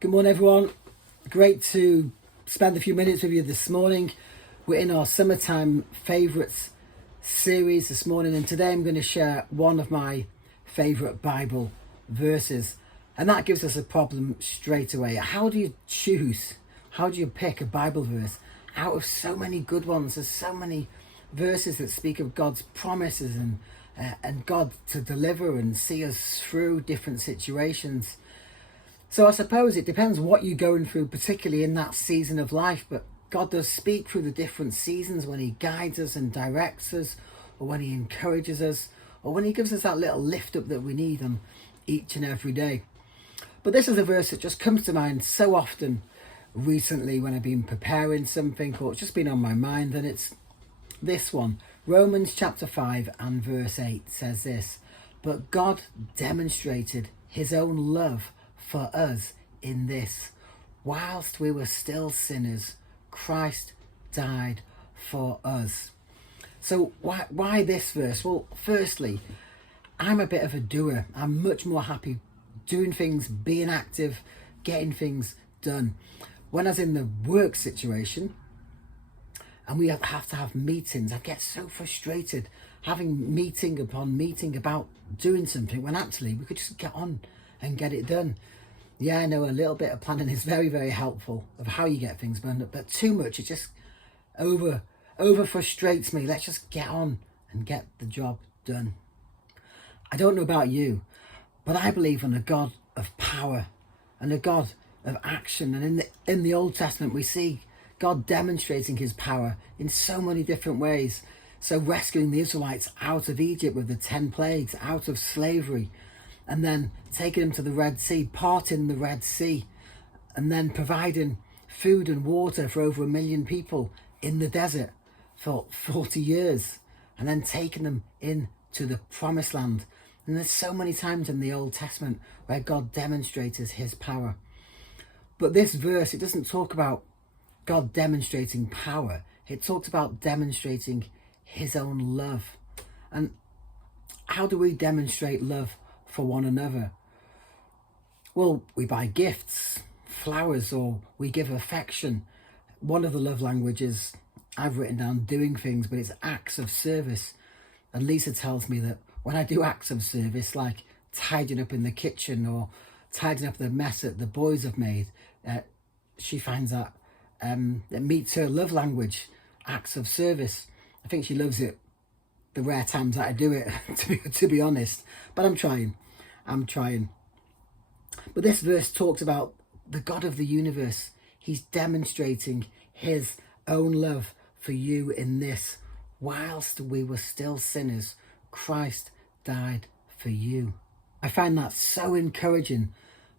Good morning, everyone. Great to spend a few minutes with you this morning. We're in our summertime favourites series this morning, and today I'm going to share one of my favourite Bible verses, and that gives us a problem straight away. How do you choose? How do you pick a Bible verse out of so many good ones? There's so many verses that speak of God's promises and God to deliver and see us through different situations. So I suppose it depends what you're going through, particularly in that season of life. But God does speak through the different seasons when he guides us and directs us, or when he encourages us, or when he gives us that little lift up that we need on each and every day. But this is a verse that just comes to mind so often recently when I've been preparing something, or it's just been on my mind, and it's this one. Romans chapter 5 and verse 8 says this: "But God demonstrated his own love for us in this, whilst we were still sinners, Christ died for us." So why this verse? Well, firstly, I'm a bit of a doer. I'm much more happy doing things, being active, getting things done. When I was in the work situation and we have to have meetings, I get so frustrated having meeting upon meeting about doing something when actually we could just get on and get it done. Yeah, I know a little bit of planning is very, very helpful of how you get things done, but too much, it just over frustrates me. Let's just get on and get the job done. I don't know about you, but I believe in a God of power and a God of action. And in the Old Testament, we see God demonstrating his power in so many different ways. So rescuing the Israelites out of Egypt with the 10 plagues, out of slavery, and then taking them to the Red Sea, parting the Red Sea, and then providing food and water for over 1 million people in the desert for 40 years, and then taking them into the Promised Land. And there's so many times in the Old Testament where God demonstrates his power. But this verse, it doesn't talk about God demonstrating power. It talks about demonstrating his own love. And how do we demonstrate love for one another? Well, we buy gifts, flowers, or we give affection. One of the love languages I've written down doing things, but it's acts of service. And Lisa tells me that when I do acts of service, like tidying up in the kitchen or tidying up the mess that the boys have made, she finds that it meets her love language, acts of service. I think she loves it the rare times that I do it, to be honest. But I'm trying. But this verse talks about the God of the universe. He's demonstrating his own love for you in this. Whilst we were still sinners, Christ died for you. I find that so encouraging,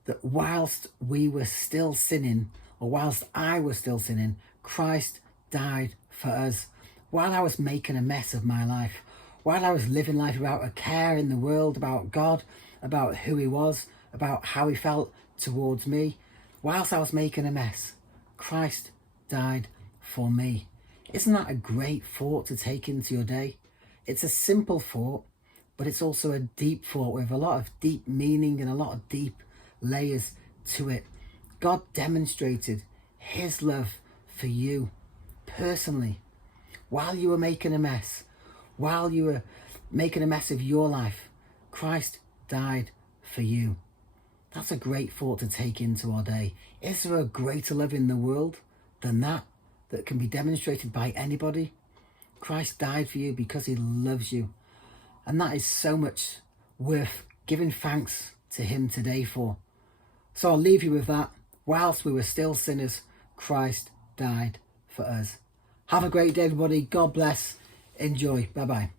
that whilst we were still sinning, or whilst I was still sinning, Christ died for us. While I was making a mess of my life, while I was living life without a care in the world about God, about who he was, about how he felt towards me, whilst I was making a mess, Christ died for me. Isn't that a great thought to take into your day? It's a simple thought, but it's also a deep thought with a lot of deep meaning and a lot of deep layers to it. God demonstrated his love for you personally while you were making a mess. While you were making a mess of your life, Christ died for you. That's a great thought to take into our day. Is there a greater love in the world than that can be demonstrated by anybody? Christ died for you because he loves you. And that is so much worth giving thanks to him today for. So I'll leave you with that. Whilst we were still sinners, Christ died for us. Have a great day, everybody. God bless. Enjoy. Bye-bye.